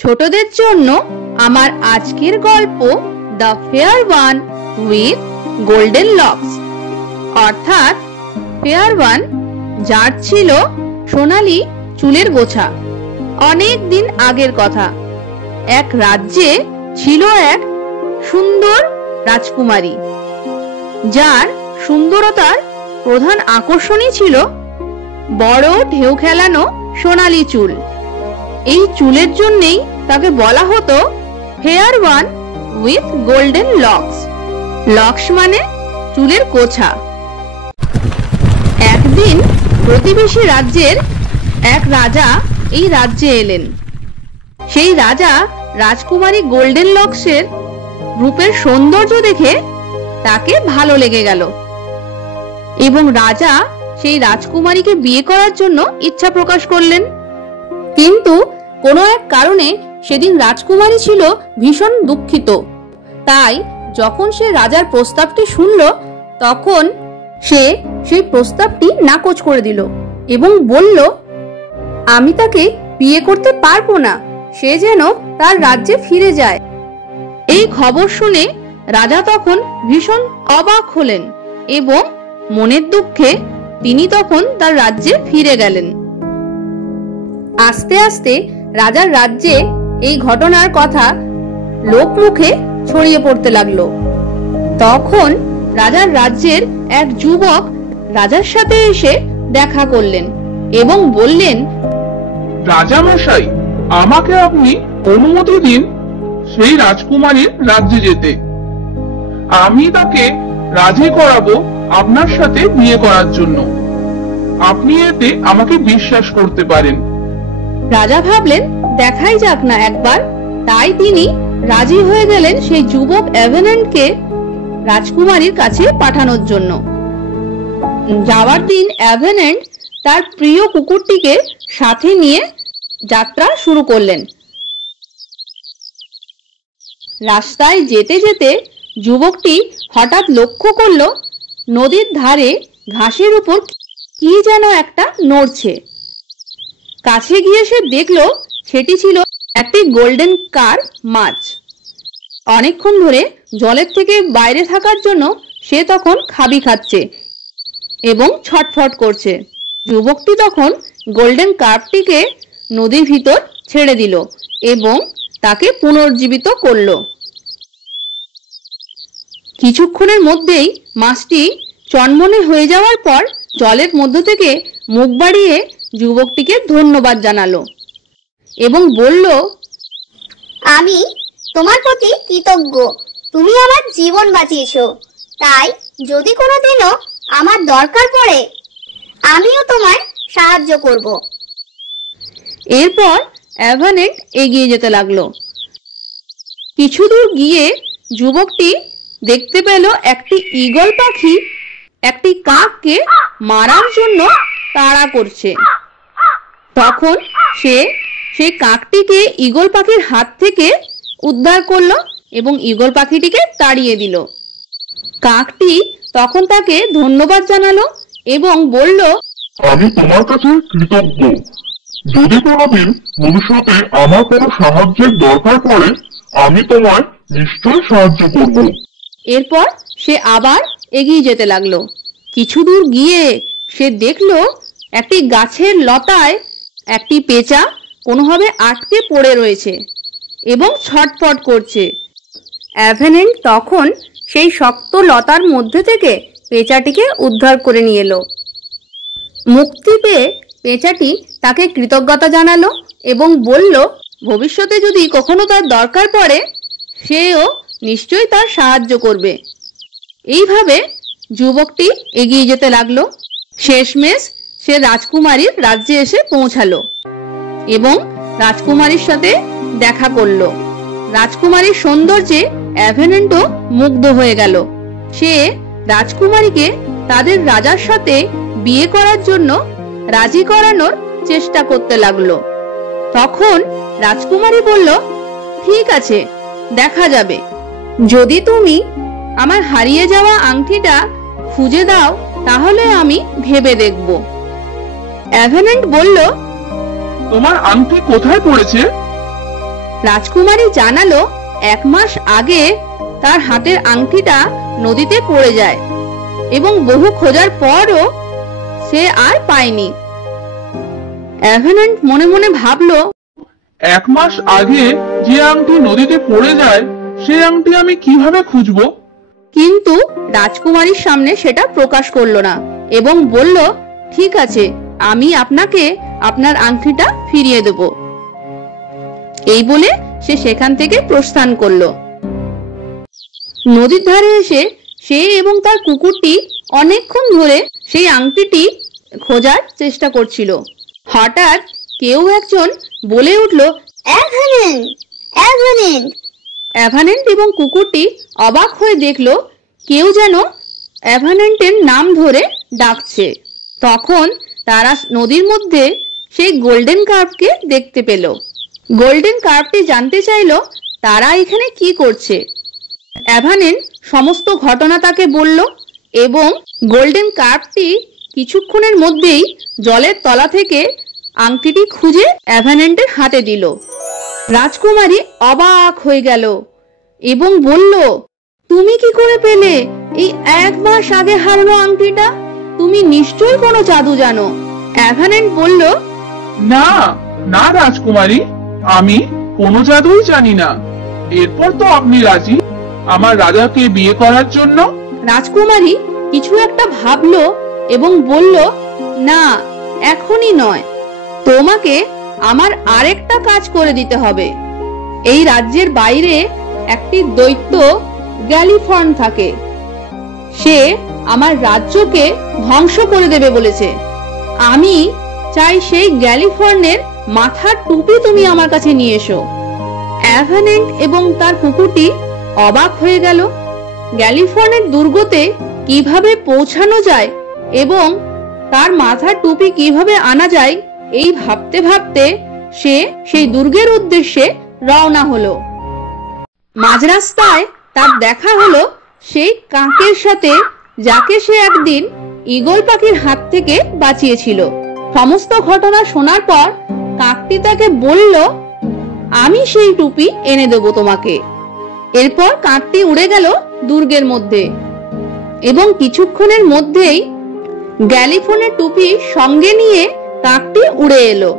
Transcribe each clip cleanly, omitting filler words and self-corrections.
ছোটদের জন্য আমার আজকের গল্প the fair one with golden locks, অর্থাৎ ফেয়ার ওয়ান যার ছিল সোনালী চুলের গোছা। অনেক দিন আগের কথা। এক রাজ্যে ছিল এক সুন্দর রাজকুমারী, যার সুন্দরতার প্রধান আকর্ষণই ছিল বড় ঢেউ খেলানো সোনালী চুল। এই চুলের জন্যই তাকে বলা হতো fair one with golden locks. Locks মানে চুলের গোছা। একদিন প্রতিবেশী রাজ্যের এক রাজা এই রাজ্যে এলেন। সেই রাজা রাজকুমারী গোল্ডেন লকসের রূপের সৌন্দর্য দেখে তাকে ভালো লেগে গেল এবং রাজা সেই রাজকুমারীকে বিয়ে করার জন্য ইচ্ছা প্রকাশ করলেন। কিন্তু কোনো এক কারণে সেদিন রাজকুমারী ছিল ভীষণ দুঃখিত। তাই যখন সে রাজার প্রস্তাবটি শুনল, তখন সে সেই প্রস্তাবটি নাকচ করে দিল এবং বলল, আমি তাকে বিয়ে করতে পারবো না, সে যেন তার রাজ্যে ফিরে যায়। এই খবর শুনে রাজা তখন ভীষণ অবাক হলেন এবং মনের দুঃখে তিনি তখন তার রাজ্যে ফিরে গেলেন। আস্তে আস্তে রাজার রাজ্যে এই ঘটনার কথা লোকমুখে ছড়িয়ে পড়তে লাগলো। তখন রাজার রাজ্যের এক যুবক রাজার সাথে এসে দেখা করলেন এবং বললেন, রাজা মশাই, আমাকে আপনি অনুমতি দিন সেই রাজকুমারীর রাজ্যে যেতে। আমি তাকে রাজি করাবো আপনার সাথে বিয়ে করার জন্য। আপনি এতে আমাকে বিশ্বাস করতে পারেন। রাজা ভাবলেন দেখাই যাক না একবার। তাই তিনি রাজি হয়ে গেলেন সেই যুবক অ্যাভেনেন্টকে রাজকুমারীর কাছে পাঠানোর জন্য। যাওয়ার দিন অ্যাভেনেন্ট তার প্রিয় কুকুরটিকে সাথে নিয়ে যাত্রা শুরু করলেন। রাস্তায় যেতে যেতে যুবকটি হঠাৎ লক্ষ্য করল নদীর ধারে ঘাসের উপর কি যেন একটা নড়ছে। কাছে গিয়ে সে দেখল সেটি ছিল একটি গোল্ডেন কার্প মাছ। অনেকক্ষণ ধরে জলের থেকে বাইরে থাকার জন্য সে তখন খাবি খাচ্ছে এবং ছটফট করছে। যুবকটি তখন গোল্ডেন কার্পটিকে নদীর ভিতর ছেড়ে দিল এবং তাকে পুনর্জীবিত করলো। কিছুক্ষণের মধ্যেই মাছটি চনমনে হয়ে যাওয়ার পর জলের মধ্য থেকে মুখ বাড়িয়ে যুবকটিকে ধন্যবাদ জানালো এবং বলল, আমি তোমার প্রতি কৃতজ্ঞ, তুমি আমার জীবন বাঁচিয়েছো। তাই যদি কোনোদিনও আমার দরকার পড়ে আমিও তোমায় সাহায্য করব। এরপর অ্যাভেনেন্ট এগিয়ে যেতে লাগলো। কিছু দূর গিয়ে যুবকটি দেখতে পেল একটি ঈগল পাখি একটি কাককে মারার জন্য তাড়া করছে। তখন সে সেই কাকটিকে ঈগল পাখির হাত থেকে উদ্ধার করলো এবং ঈগল পাখিটিকে তাড়িয়ে দিল। কাকটি তখন তাকে ধন্যবাদ জানালো এবং বলল, আমি তোমার কাছে কৃতজ্ঞ। যদি কোনোদিন ভবিষ্যতে আমার কোনো সাহায্যের দরকার পড়ে আমি তোমায় নিশ্চয়ই সাহায্য করব। এরপর সে আবার এগিয়ে যেতে লাগলো। কিছু দূর গিয়ে সে দেখলো একটি গাছের লতায় একটি পেঁচা কোনোভাবে আটকে পড়ে রয়েছে এবং ছটফট করছে। অ্যাভেনেন্ট তখন সেই শক্ত লতার মধ্যে থেকে পেঁচাটিকে উদ্ধার করে নিয়ে এলো। মুক্তি পেয়ে পেঁচাটি তাকে কৃতজ্ঞতা জানালো এবং বলল, ভবিষ্যতে যদি কখনো তার দরকার পড়ে সেও নিশ্চয়ই তার সাহায্য করবে। এইভাবে যুবকটি এগিয়ে যেতে লাগলো। শেষমেশ সে রাজকুমারীর রাজ্যে এসে পৌঁছালো এবং রাজকুমারীর সাথে দেখা করলো। রাজকুমারীর সৌন্দর্যে অ্যাভেনেন্টও মুগ্ধ হয়ে গেল। সে রাজকুমারীকে তাদের রাজার সাথে বিয়ে করার জন্য রাজি করানোর চেষ্টা করতে লাগলো। তখন রাজকুমারী বলল, ঠিক আছে, দেখা যাবে। যদি তুমি আমার হারিয়ে যাওয়া আংটিটা খুঁজে দাও তাহলে আমি ভেবে দেখব। অ্যাভেনেন্ট বলল, তোমার আংটি কোথায় পড়েছে? রাজকুমারী জানালো 1 মাস আগে তার হাতের আংটিটা নদীতে পড়ে যায় এবং বহু খোঁজার পরও সে আর পায়নি। এভানেন্ট মনে মনে ভাবলো, 1 মাস আগে যে আংটি নদীতে পড়ে যায় সেই আংটি আমি কিভাবে খুঁজবো? কিন্তু রাজকুমারীর সামনে সেটা প্রকাশ করলো না এবং বলল, ঠিক আছে, আমি আপনাকে আপনার আংটিটা ফিরিয়ে দেব। এই বলে সে সেখান থেকে প্রস্থান করলো। নদীর ধারে এসে সে এবং তার কুকুরটি অনেকক্ষণ ধরে সেই আংটিটি খোঁজার চেষ্টা করছিল। হঠাৎ কেউ একজন বলে উঠল, এভানেন্ট, এভানেন্ট। এভানেন্ট এবং কুকুরটি অবাক হয়ে দেখলো কেউ যেন এভানেন্টের নাম ধরে ডাকছে। তখন তারা নদীর মধ্যে সেই গোল্ডেন কার্পকে দেখতে পেল। গোল্ডেন কার্পটি জানতে চাইল তারা এখানে কি করছে। এভানেন্ট সমস্ত ঘটনা তাকে বলল এবং গোল্ডেন কার্পটি কিছুক্ষণের মধ্যেই জলের তলা থেকে আংটিটি খুঁজে এভানেন্টের হাতে দিল। রাজকুমারী অবাক হয়ে গেল এবং বলল, তুমি কি করে পেলে এই 1 মাস আগে হারানো আংটিটা? তুমি নিশ্চয়ই কোনো জাদু জানো। এভানেন্ট বলল, না না রাজকুমারী, আমি কোনো জাদুই জানি না। এরপর তো আপনি রাজি আমার রাজাকে বিয়ে করার জন্য? রাজকুমারী কিছু একটা ভাবলো এবং বলল, না, এখনই নয়, তোমাকে আমার আরেকটা কাজ করে দিতে হবে। এই রাজ্যের বাইরে একটি দৈত্য গ্যালিফর্ন থাকে। সে আমার রাজ্যকে ধ্বংস করে দেবে বলেছে। আমি চাই সেই গ্যালিফর্নের মাথার টুপি তুমি আমার কাছে নিয়ে এসো। এভানেন্ট এবং তার কুকুরটি অবাক হয়ে গেল। গ্যালিফর্নের দুর্গতে কিভাবে পৌঁছানো যায় এবং তার মাথার টুপি কিভাবে আনা যায় এই ভাবতে ভাবতে সে সেই দুর্গের উদ্দেশ্যে রওনা হলো। মাঝ রাস্তায় তার দেখা হলো সেই কাকের সাথে, যাকে সে একদিন ঈগল পাখির হাত থেকে বাঁচিয়েছিল। সমস্ত ঘটনা শোনার পর কাকটি তাকে বলল, আমি সেই টুপি এনে দেব তোমাকে। এরপর কাকটি উড়ে গেল দুর্গের মধ্যে এবং কিছুক্ষণের মধ্যেই গ্যালিফর্নের টুপি সঙ্গে নিয়ে কাকটি উড়ে এলো।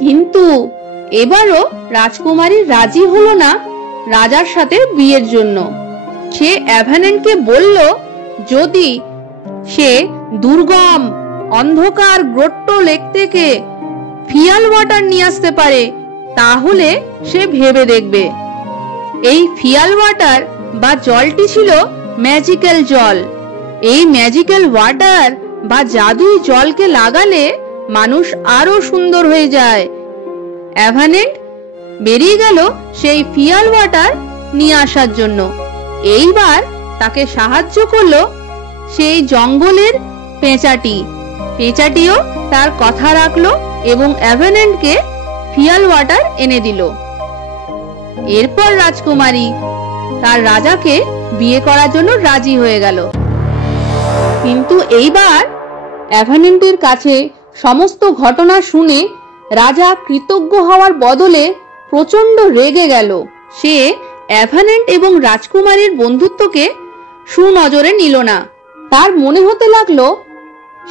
কিন্তু এবারও রাজকুমারী রাজি হলো না রাজার সাথে বিয়ের জন্য। সে এভানেন্টকে বলল, যদি সে দুর্গম অন্ধকার গ্রোট্ট লেক থেকে ফিয়াল ওয়াটার নিয়ে আসতে পারে তাহলে সে ভেবে দেখবে। এই ফিয়াল ওয়াটার বা জলটি ছিল ম্যাজিক্যাল জল। এই ম্যাজিক্যাল ওয়াটার বা জাদুই জলকে লাগালে মানুষ আরো সুন্দর হয়ে যায়। এভানেন্ট বেরিয়ে গেল সেই ফিয়াল ওয়াটার নিয়ে আসার জন্য। এইবার তাকে সাহায্য করলো সেই জঙ্গলের পেঁচাটি। পেঁচাটিও তার কথা রাখলো এবং এভানেন্টকে ফিয়াল ওয়াটার এনে দিল। এরপর রাজকুমারী তার রাজাকে বিয়ে করার জন্য রাজি হয়ে গেল। কিন্তু এইবার এভানেন্টের কাছে সমস্ত ঘটনা শুনে রাজা কৃতজ্ঞ হওয়ার বদলে প্রচন্ড রেগে গেল। সে এভানেন্ট এবং রাজকুমারীর বন্ধুত্বকে সুনজরে নিল না। তার মনে হতে লাগলো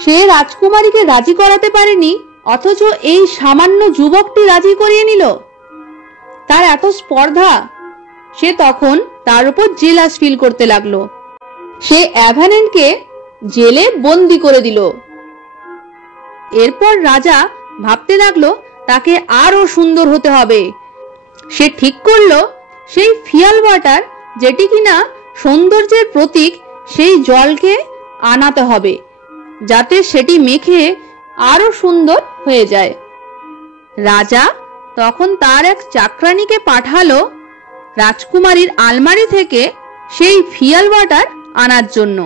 সে রাজকুমারীকে রাজি করাতে পারেনি, অথচ এই সামান্য যুবকটি রাজি করিয়ে নিল। তার এত স্পর্ধা। সে তখন তার উপর জেলাস ফিল করতে লাগলো। সে এভানেন্টকে জেলে বন্দি করে দিল। এরপর রাজা ভাবতে লাগলো তাকে আরো সুন্দর হতে হবে। সে ঠিক করলো সেই ফিয়াল ওয়াটার, যেটি কিনা সৌন্দর্যের প্রতীক, সেই জলকে আনাতে হবে যাতে সেটি মেখে আরো সুন্দর হয়ে যায়। রাজা তখন তার এক চাকরানীকে পাঠালো রাজকুমারীর আলমারি থেকে সেই ফিয়াল ওয়াটার আনার জন্য।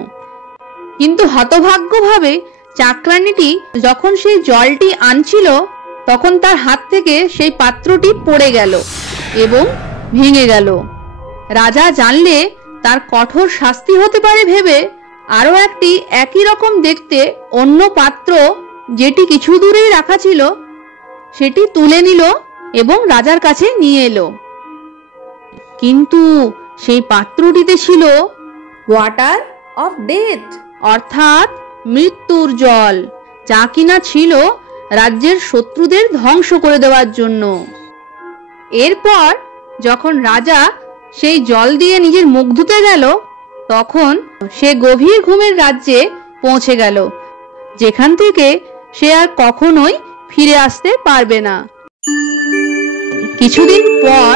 কিন্তু হতভাগ্যভাবে চাকরানীটি যখন সেই জলটি আনছিল তখন তার হাত থেকে সেই পাত্রটি পড়ে গেল এবং ভেঙে গেল। রাজা জানলে তার কঠোর শাস্তি হতে পারে ভেবে আরো একটি একই রকম দেখতে অন্য পাত্র, যেটি কিছু দূরেই রাখা ছিল, সেটি তুলে নিল এবং রাজার কাছে নিয়ে এলো। কিন্তু সেই পাত্রটিতে ছিল ওয়াটার অফ ডেথ, অর্থাৎ মৃত্যুর জল, যা কিনা ছিল রাজ্যের শত্রুদের ধ্বংস করে দেওয়ার জন্য। এরপর যখন রাজা সেই জল দিয়ে নিজের মুখ ধুতে গেল, তখন সে গভীর ঘুমের রাজ্যে পৌঁছে গেল, যেখান থেকে সে আর কখনোই ফিরে আসতে পারবে না। কিছুদিন পর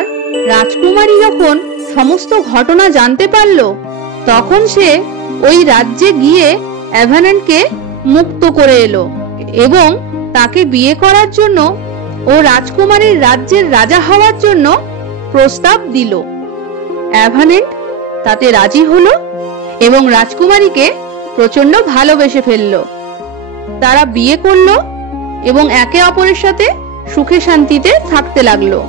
রাজকুমারী যখন সমস্ত ঘটনা জানতে পারল, তখন সে ওই রাজ্যে গিয়ে অ্যাভানেন্টকে মুক্ত করে এলো এবং তাকে বিয়ে করার জন্য ও রাজকুমারীর রাজ্যের রাজা হওয়ার জন্য প্রস্তাব দিল। অ্যাভানেন্ট তাতে রাজি হলো এবং রাজকুমারীকে প্রচন্ড ভালোবেসে ফেললো। তারা বিয়ে করলো এবং একে অপরের সাথে সুখে শান্তিতে থাকতে লাগলো।